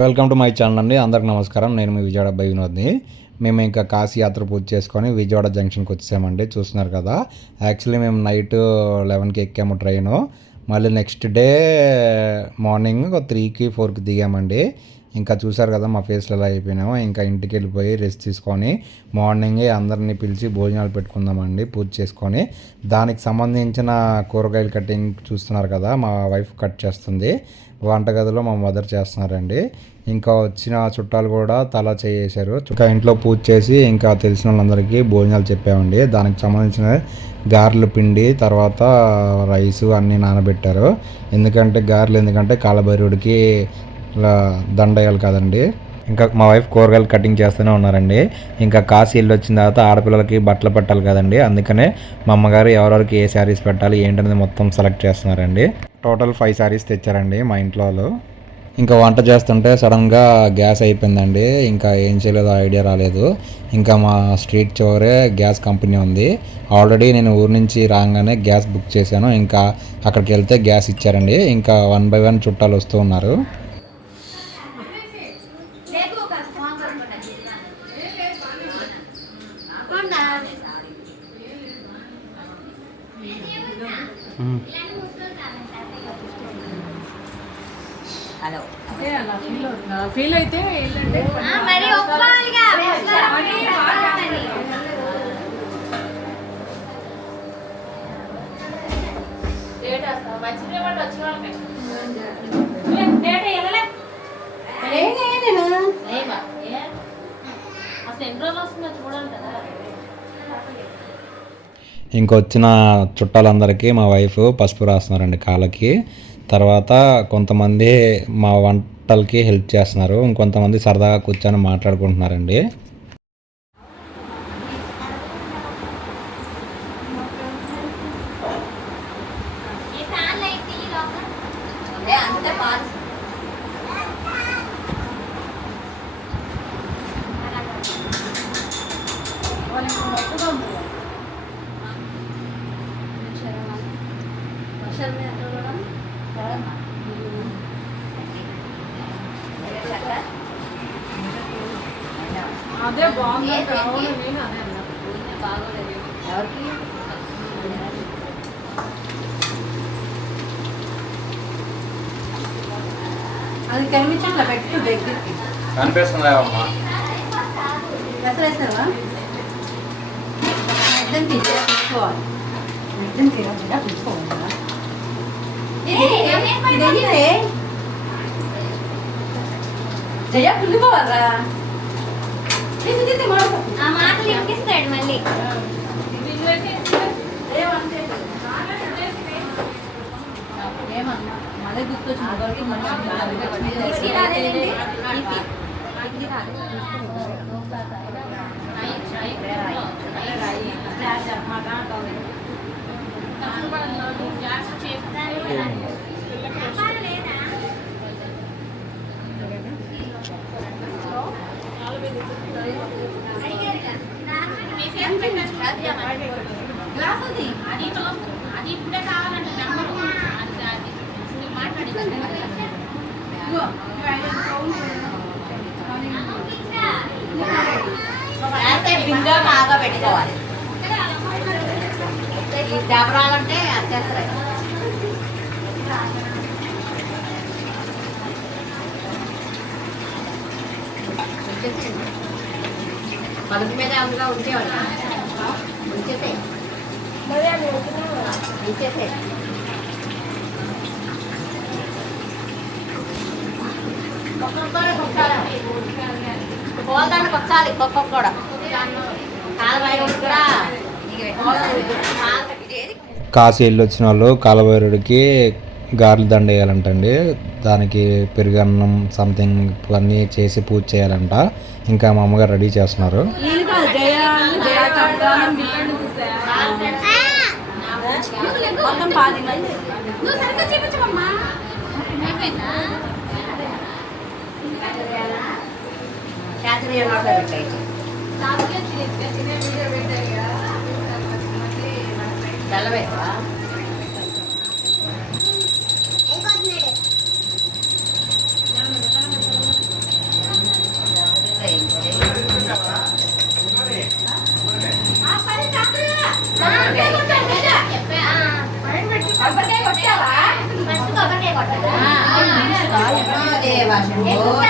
Welcome to my channel అండి. అందరికి నమస్కారం. నేను మీ విజయవాడ అబ్బాయి వినోద్ని. మేము ఇంకా కాశీ యాత్ర పూర్తి చేసుకొని విజయవాడ జంక్షన్కి వచ్చామండి చూస్తున్నారు కదా. యాక్చువల్లీ మేము నైట్ లెవెన్కి ఎక్కాము ట్రైను. మళ్ళీ నెక్స్ట్ డే మార్నింగ్ త్రీకి ఫోర్కి దిగామండి. ఇంకా చూసారు కదా మా ఫేస్లో ఎలా అయిపోయినామో ఇంకా ఇంటికి వెళ్ళిపోయి రెస్ట్ తీసుకొని మార్నింగే అందరినీ పిలిచి భోజనాలు పెట్టుకుందామండి పూజ చేసుకొని. దానికి సంబంధించిన కూరగాయలు కటింగ్ చూస్తున్నారు కదా మా వైఫ్ కట్ చేస్తుంది. వంటగదిలో మా మదర్ చేస్తున్నారండి. ఇంకా వచ్చిన చుట్టాలు కూడా తల చేసారు ఇంకా ఇంట్లో పూజ చేసి ఇంకా తెలిసిన వాళ్ళందరికీ భోజనాలు చెప్పామండి. దానికి సంబంధించిన గారెలు పిండి తర్వాత రైస్ అన్నీ నానబెట్టారు. ఎందుకంటే గారెలు ఎందుకంటే కాలభైరుడికి ఇలా దండ వేయాలి కదండి. ఇంకా మా వైఫ్ కూరగాయలు కటింగ్ చేస్తూనే ఉన్నారండి. ఇంకా కాశీ ఇల్లు వచ్చిన తర్వాత ఆడపిల్లలకి బట్టలు పెట్టాలి కదండి. అందుకనే మా అమ్మగారు ఎవరెవరికి ఏ శారీస్ పెట్టాలి ఏంటనేది మొత్తం సెలెక్ట్ చేస్తున్నారండి. టోటల్ ఫైవ్ శారీస్ తెచ్చారండి మా ఇంట్లో వాళ్ళు. ఇంకా వంట చేస్తుంటే సడన్గా గ్యాస్ అయిపోయిందండి. ఇంకా ఏం చేయలేదో ఐడియా రాలేదు. ఇంకా మా స్ట్రీట్ చివరే గ్యాస్ కంపెనీ ఉంది. ఆల్రెడీ నేను ఊరు నుంచి రాగానే గ్యాస్ బుక్ చేశాను. ఇంకా అక్కడికి వెళ్తే గ్యాస్ ఇచ్చారండి. ఇంకా వన్ బై వన్ చుట్టాలు వస్తూ ఉన్నారు. ఫీల్ అయితే ఏంటంటే. ఇంకొచ్చిన చుట్టాలందరికీ మా వైఫ్ పసుపు రాస్తున్నారండి కాళ్ళకి. తర్వాత కొంతమంది మా వంటలకి హెల్ప్ చేస్తున్నారు. ఇంకొంతమంది సరదాగా కూర్చొని మాట్లాడుకుంటున్నారండి. ఈ ఫ్యాన్లు అయితే ఈ లోపల ఏ అంతే పాలు వాళ్ళకి మొక్కగా ఉంది వర్షాలు మీద ఎక్కడ కూడా చూడమ్మా. ఏ చక్క? అదే బాగుంది నేను అదే అన్నా. ఊరికే బాగోలేదు. ఎవరికి? అది కనిపించట్లా పెట్టు దగ్గరికి. కనిపిస్తుందా అమ్మా అర్థం తీసేలా తీసుకోవాలి. అర్థం తీయాలి తీసుకోవాలి? జయ ఆ మాటలు ఎక్కిస్తాడు మళ్ళీ ఏమన్నా మళ్ళీ గుర్తొచ్చి మొదలకి ఇడ్లీ రాలేదండి? లేకపోతే బిందో బాగా పెట్టుకోవాలి ఈ దెబ్బరాలంటే వచ్చేస్తాయి పలుపు మీద అందులో ఉంచేవాడు ఉంచేసే ఉంచేసే పోతాను వచ్చాలి కుక్కకు కూడా కాలబాయి కూడా కాశీ వెళ్ళి వచ్చిన వాళ్ళు కాలభైరుడికి గార్లు దండ వేయాలంటండి. దానికి పెరుగన్నం సంథింగ్ అన్నీ చేసి పూజ చేయాలంట. ఇంకా మా అమ్మగారు రెడీ చేస్తున్నారు. జయ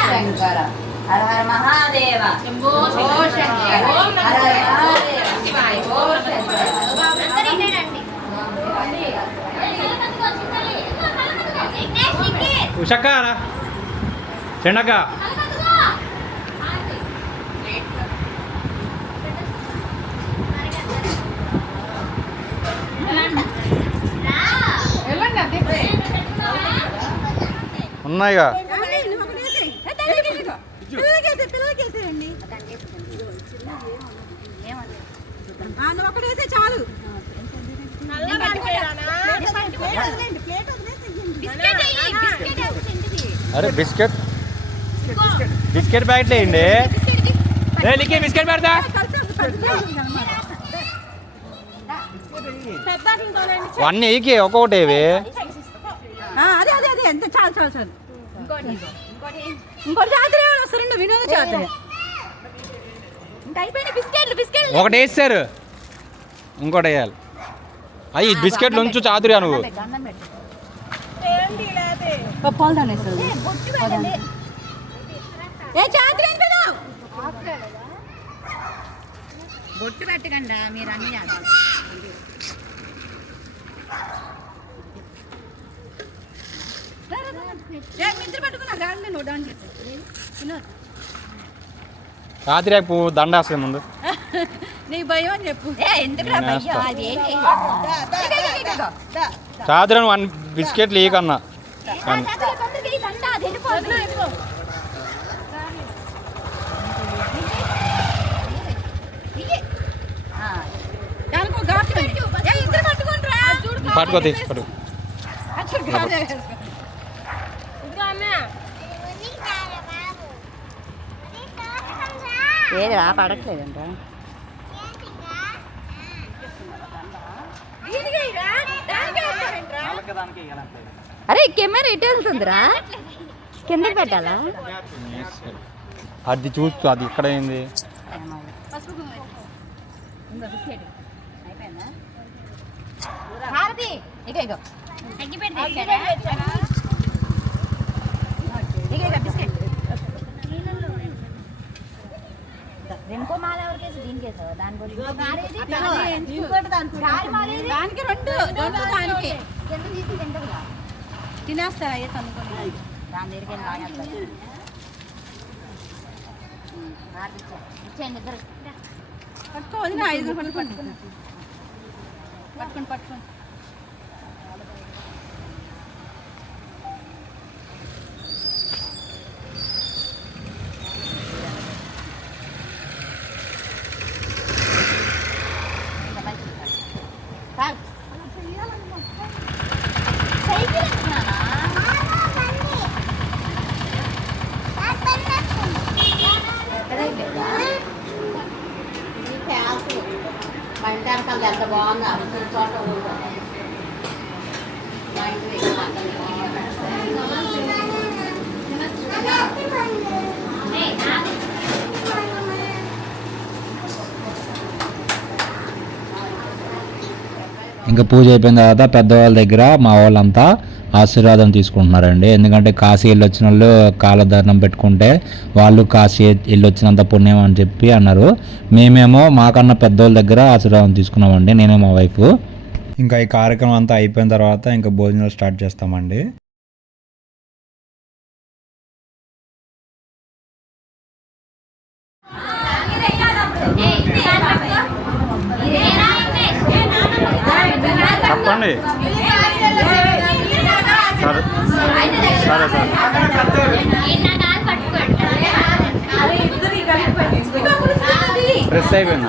శంకర. హర మహాదేవ. శంకర. మహాదేవ. ఓ శంకర. వెళ్ళండి. అదే ఉన్నాయిగా ఒకటేసే చాలు బిస్కెట్ అయ్యి, బిస్కెట్ వేసి ఇంటికి. అరే బిస్కెట్? బిస్కెట్ ప్యాకెట్ వేయండి. ఏ లిక్కి బిస్కెట్ పెడతా. అన్నీ ఏకి ఒక్కొక్కటి ఇవి అదే అదే అదే ఎంత? చాలు చాలు చాలు. ఇంకోటి జాతర ఏమైనా వస్తారండి వినోద జాతర. ఇంకా అయిపోయినాయి బిస్కెట్లు బిస్కెట్లు. ఒకటి వేస్తారు. ఇంకోటి వేయాలి. అయ్యి బిస్కెట్లు ఉంచు చాతురియా నువ్వు బొట్టు పెట్టకండి మీరు అన్ని పువ్వు దండ వేస్తుంది ముందు. నీకు భయం అని చెప్పు. వన్ బిస్కెట్లు ఈకన్నా కానీ తొందరగా ఈ దండ అది వెళ్ళిపోతుంది దానికి ఘాటు ఏ ఇద్దరు పట్టుకుంటారా పట్టుకో తీసి పట్టు ఏది ఆ పడట్లేదంట అరే కెమెరా ఇటు వెళ్తుందిరా. కిందకి పెట్టాలా? అది చూస్తూ అది ఇక్కడ ఏంది? ఇక మాల ఎవరికేసి దీనికేసావు దాని గురించి. దానికి దానికి రెండు. దానికి కింద తినేస్తారా? ఏ తనుకొని దాని దగ్గరికి పట్టుకో వదిన ఐదు పట్టుకోండి పట్టుకోండి పట్టుకోండి ఎంత బాగుంది అసలు చోట ఊరుకోండి. మా ఇంటి ఇంకా పూజ అయిపోయిన తర్వాత పెద్దవాళ్ళ దగ్గర మా వాళ్ళంతా ఆశీర్వాదం తీసుకుంటున్నారండి. ఎందుకంటే కాశీ వెళ్ళి వచ్చిన వాళ్ళు కాలధర్ణం పెట్టుకుంటే వాళ్ళు కాశీ వెళ్ళి వచ్చినంత పుణ్యం అని చెప్పి అన్నారు. మేమేమో మాకన్నా పెద్దవాళ్ళ దగ్గర ఆశీర్వాదం తీసుకున్నామండి. నేనే మా వైఫ్. ఇంకా ఈ కార్యక్రమం అంతా అయిపోయిన తర్వాత ఇంకా భోజనాలు స్టార్ట్ చేస్తామండి. ఏమండి సరే. సరే సార్. అయిపోయింది.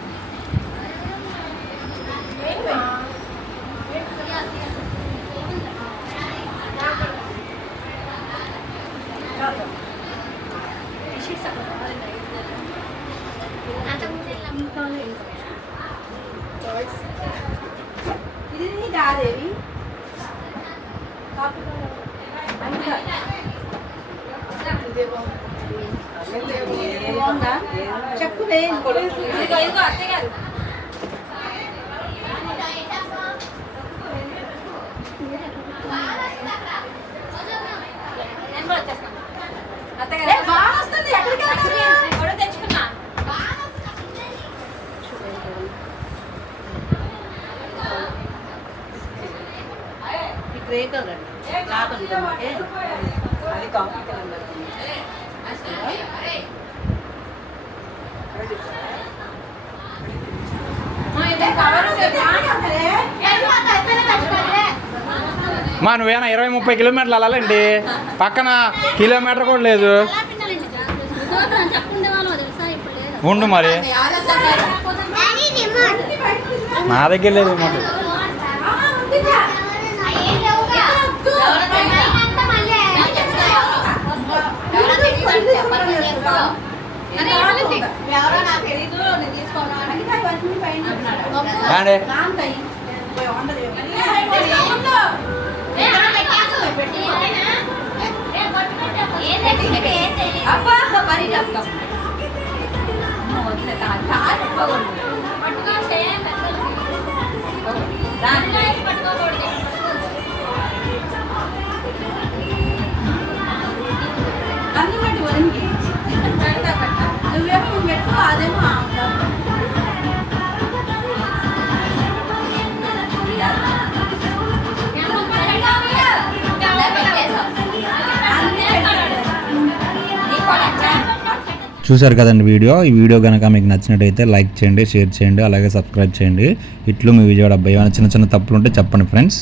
దాదేవి బాగుందా చెక్కు వస్తుంది ఎక్కడికి గ్రే కలర్ క్లాత్ ఉంటుంది అది కాఫీ కలర్ మా నువ్వేనా ఇరవై ముప్పై కిలోమీటర్లు వెళ్ళాలండి పక్కన కిలోమీటర్ కూడా లేదు. ఉండు మరి. నా దగ్గర లేదు రిమోట్ ఎవరో నాకు తెలీదు నేను తీసుకోను కాండి అబ్బా మరి చెప్తాం వదిలే తాను అందుబాటు చూశారు కదండి వీడియో. ఈ వీడియో కనుక మీకు నచ్చినట్టయితే లైక్ చేయండి షేర్ చేయండి అలాగే సబ్స్క్రైబ్ చేయండి. ఇట్లు మీ విజయవాడ అబ్బాయి. ఏమైనా చిన్న చిన్న తప్పులు ఉంటే చెప్పండి ఫ్రెండ్స్.